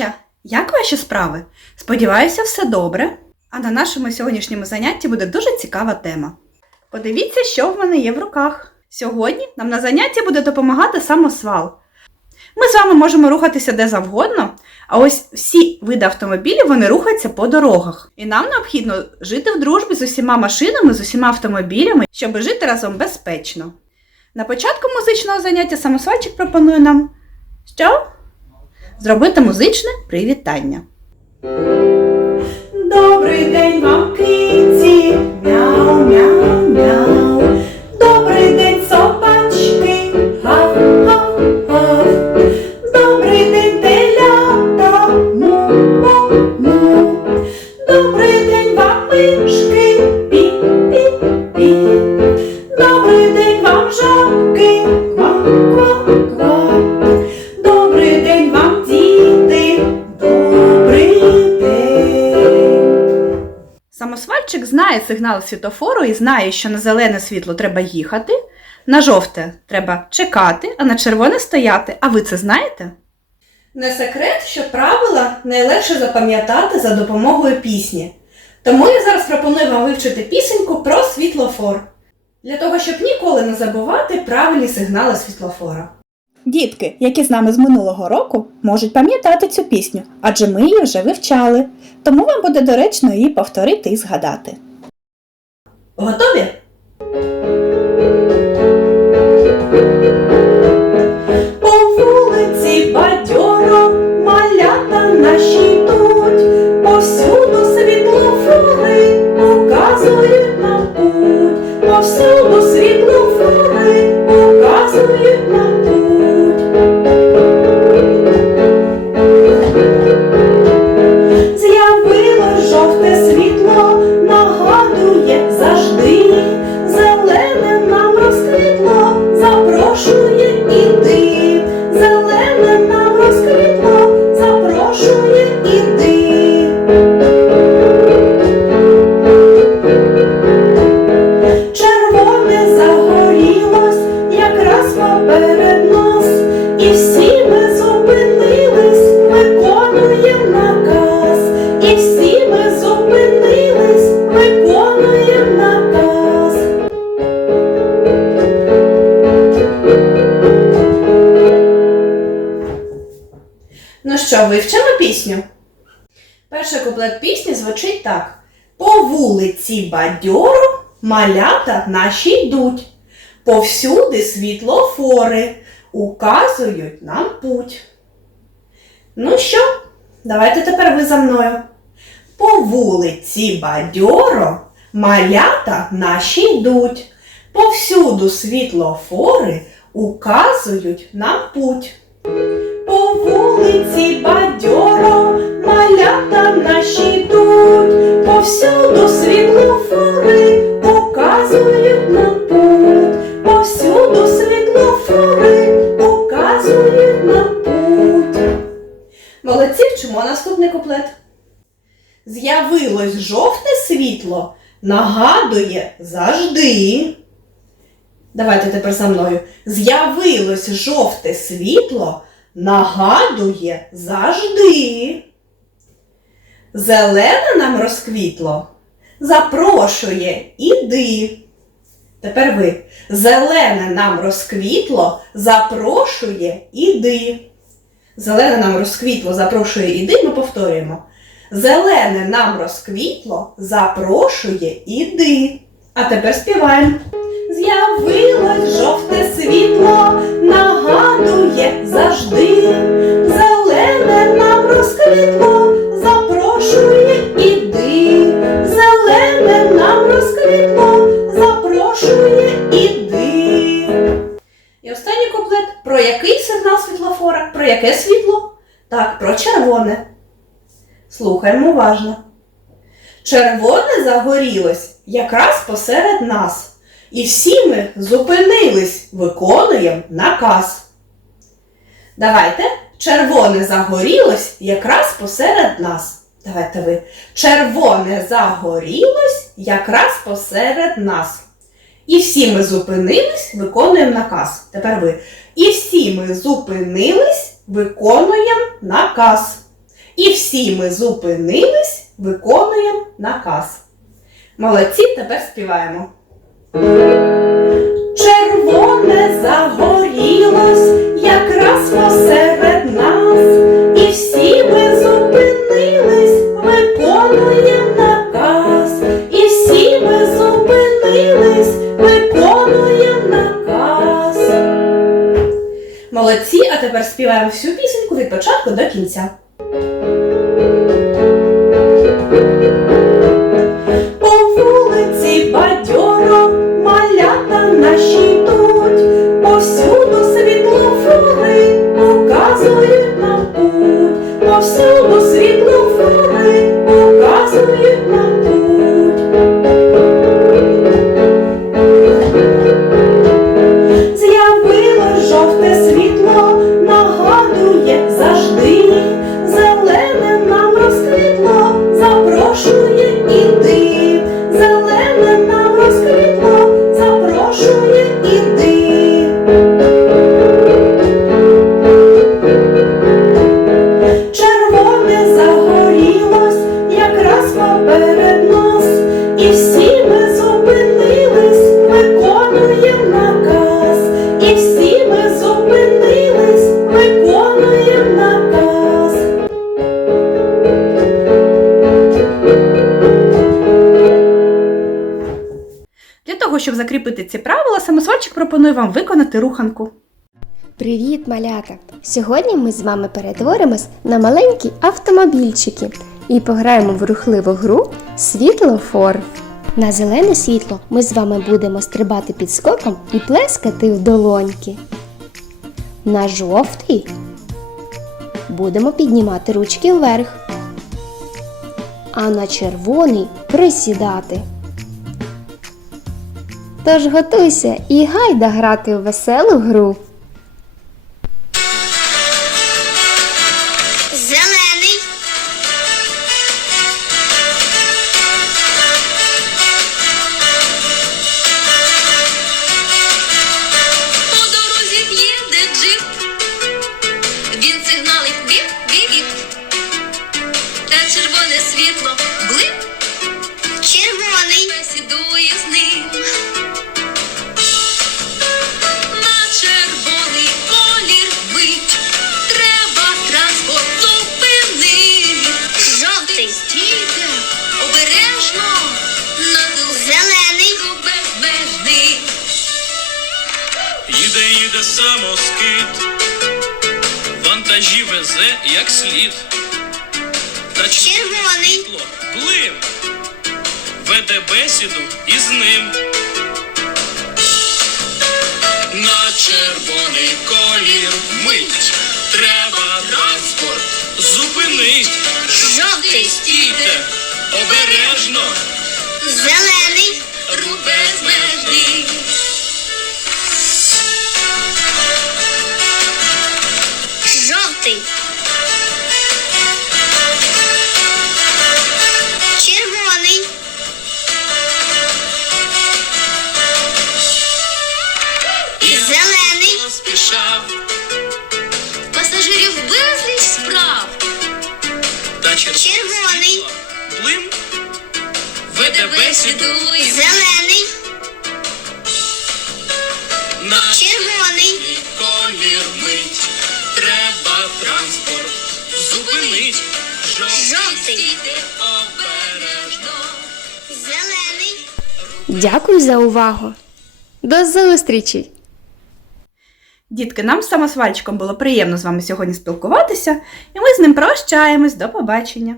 малеча, як ваші справи? Сподіваюся, все добре. А на нашому сьогоднішньому занятті буде дуже цікава тема. Подивіться, що в мене є в руках. Сьогодні нам на занятті буде допомагати самосвал. Ми з вами можемо рухатися де завгодно, а ось всі види автомобілів вони рухаються по дорогах. І нам необхідно жити в дружбі з усіма машинами, з усіма автомобілями, щоб жити разом безпечно. На початку музичного заняття самосвальчик пропонує нам що? Зробити музичне привітання. Добрий день вам, знає сигнал світофору і знає, що на зелене світло треба їхати, на жовте треба чекати, а на червоне стояти. А ви це знаєте? Не секрет, що правила найлегше запам'ятати за допомогою пісні. Тому я зараз пропоную вам вивчити пісеньку про світлофор. Для того, щоб ніколи не забувати правильні сигнали світлофора. Дітки, які з нами з минулого року, можуть пам'ятати цю пісню, адже ми її вже вивчали. Тому вам буде доречно її повторити і згадати. Готові? По вулиці бадьоро малята наші йдуть, повсюду світлофори показують нам путь, повсюду що, вивчимо пісню? Перший куплет пісні звучить так: По вулиці бадьоро малята наші йдуть, повсюди світлофори указують нам путь. Ну що, давайте тепер ви за мною. По вулиці бадьоро малята наші йдуть, повсюду світлофори указують нам путь. По вулиці бадьоро малята наші йдуть, повсюду світлофори показують нам путь, повсюду світлофори показують нам путь. Молодці вчимо наступний куплет. З'явилось жовте світло, нагадує завжди. Давайте тепер за мною. З'явилось жовте світло, нагадує завжди. Зелене нам розквітло, запрошує іди. Тепер ви. Зелене нам розквітло, запрошує іди. Зелене нам розквітло, запрошує іди, ми повторюємо. Зелене нам розквітло, запрошує іди. А тепер співаємо. З'явилось жовте світло, нагадує завжди. Зелене нам розквітло, запрошує іди. Зелене нам розквітло, запрошує іди. І останній куплет. Про який сигнал світлофора? Про яке світло? Так, про червоне. Слухаємо уважно. Червоне загорілось якраз посеред нас. І всі ми зупинились, виконуємо наказ. Давайте. Червоне загорілось якраз посеред нас. Давайте ви. Червоне загорілось якраз посеред нас. І всі ми зупинились, виконуємо наказ. Тепер ви. І всі ми зупинились, виконуємо наказ. І всі ми зупинились, виконуємо наказ. Молодці, тепер співаємо. Червоне загорілось якраз посеред нас, і всі ми зупинились, виконуємо наказ, і всі ми зупинились, виконуємо наказ. Молодці, а тепер співаємо всю пісеньку від початку до кінця. І всі ми зупинились, виконуємо наказ, і всі ми зупинились, виконуємо наказ. Для того, щоб закріпити ці правила, самосвальчик пропонує вам виконати руханку. Привіт, малята! Сьогодні ми з вами перетворимось на маленькі автомобільчики і пограємо в рухливу гру Світлофор. На зелене світло ми з вами будемо стрибати під скоком і плескати в долоньки. На жовтий будемо піднімати ручки вверх. А на червоний присідати. Тож готуйся і гайда грати в веселу гру. Їде, самоскид, вантажі везе як слід. Та Червоний. світло, блим, веде бесіду із ним. На червоний колір мить, треба транспорт зупинить. Жовтий. Стійте, обережно, Зелений. Рух веде Зелений. на Червоний. колір мить. Треба транспорт зупинить. Жовтий. Обережно. Зелений. Дякую за увагу! До зустрічі! Дітки, нам з самосвальчиком було приємно з вами сьогодні спілкуватися, і ми з ним прощаємось. До побачення!